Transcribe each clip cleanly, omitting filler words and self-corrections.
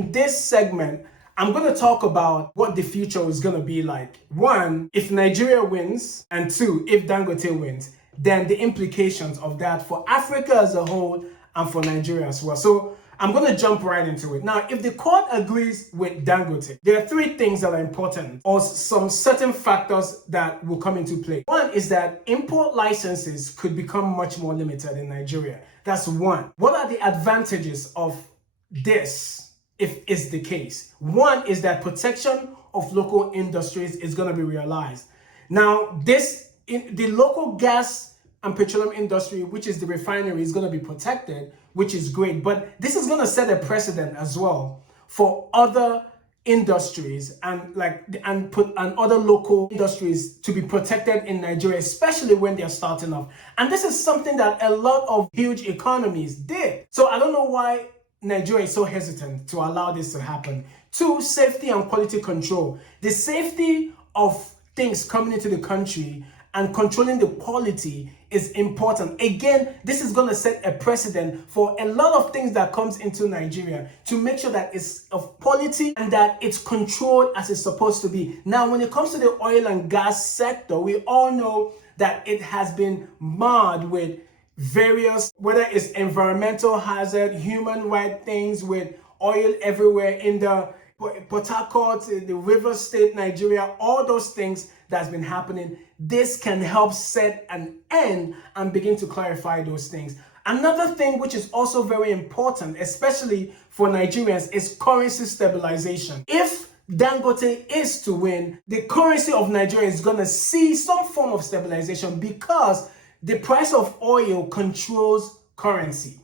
In this segment, I'm going to talk about what the future is going to be like. One, if Nigeria wins, and two, if Dangote wins, then the implications of that for Africa as a whole and for Nigeria as well. So I'm going to jump right into it. Now, if the court agrees with Dangote, there are three things that are important, or some certain factors that will come into play. One is that import licenses could become much more limited in Nigeria. That's one. What are the advantages of this if it's the case? One is that protection of local industries is going to be realized. Now, in the local gas and petroleum industry, which is the refinery, is going to be protected, which is great. But this is going to set a precedent as well for other industries and other local industries to be protected in Nigeria, especially when they're starting off. And this is something that a lot of huge economies did. So I don't know why Nigeria is so hesitant to allow this to happen. Two, safety and quality control. The safety of things coming into the country and controlling the quality is important. Again, this is going to set a precedent for a lot of things that comes into Nigeria to make sure that it's of quality and that it's controlled as it's supposed to be. Now, when it comes to the oil and gas sector, we all know that it has been marred with various, whether it's environmental hazard, human rights things, with oil everywhere in the Port Harcourt, the River State, Nigeria, all those things that's been happening. This can help set an end and begin to clarify those things. Another thing which is also very important, especially for Nigerians, is currency stabilization. If Dangote is to win, the currency of Nigeria is going to see some form of stabilization because the price of oil controls currency.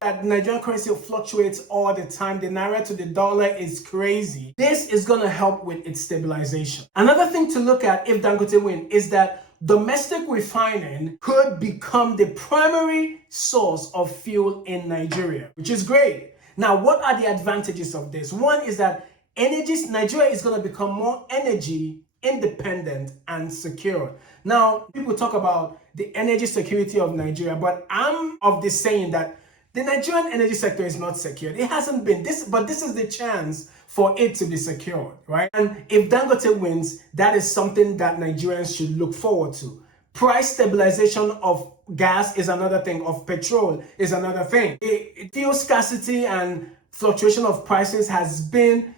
That Nigerian currency fluctuates all the time. The naira to the dollar is crazy. This is going to help with its stabilization. Another thing to look at if Dangote wins is that domestic refining could become the primary source of fuel in Nigeria, which is great. Now, what are the advantages of this? One is that Nigeria is going to become more energy independent and secure. Now, people talk about the energy security of Nigeria, but I'm of the saying that the Nigerian energy sector is not secured. It hasn't been but this is the chance for it to be secured, right? And if Dangote wins, that is something that Nigerians should look forward to. Price stabilization of gas is another thing, of petrol is another thing. Fuel scarcity and fluctuation of prices has been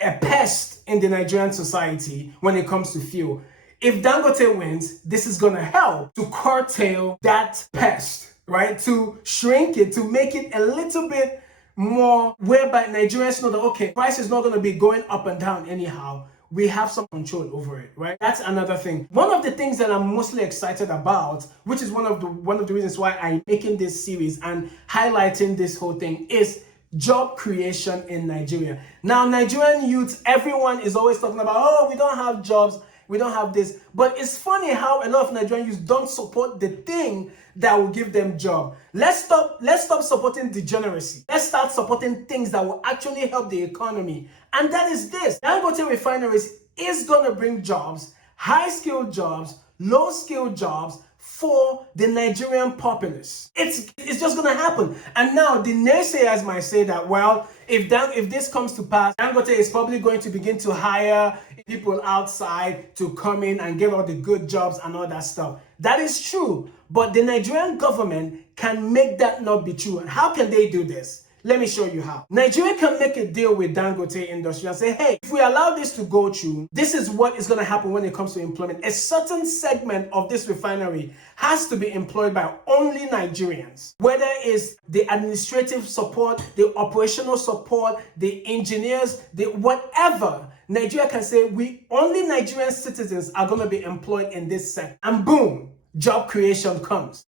a pest in the Nigerian society when it comes to fuel. If Dangote wins, this is going to help to curtail that pest, right? To shrink it, to make it a little bit more whereby Nigerians know that, okay, price is not going to be going up and down anyhow. We have some control over it, right? That's another thing. One of the things that I'm mostly excited about, which is one of the reasons why I'm making this series and highlighting this whole thing, is job creation in Nigeria. Now, Nigerian youths, everyone is always talking about, oh, we don't have jobs, we don't have this. But it's funny how a lot of Nigerian youths don't support the thing that will give them job. Let's stop supporting degeneracy. Let's start supporting things that will actually help the economy. And that is this. Dangote refineries is going to bring jobs, high-skilled jobs, low-skilled jobs for the Nigerian populace. It's just going to happen. And now the naysayers might say that, well, if this comes to pass, Dangote is probably going to begin to hire people outside to come in and get all the good jobs and all that stuff. That is true, but the Nigerian government can make that not be true. And how can they do this? Let me show you how. Nigeria can make a deal with Dangote industry and say, hey, if we allow this to go through, this is what is going to happen when it comes to employment. A certain segment of this refinery has to be employed by only Nigerians. Whether it's the administrative support, the operational support, the engineers, the whatever, Nigeria can say only Nigerian citizens are going to be employed in this sector. And boom, job creation comes.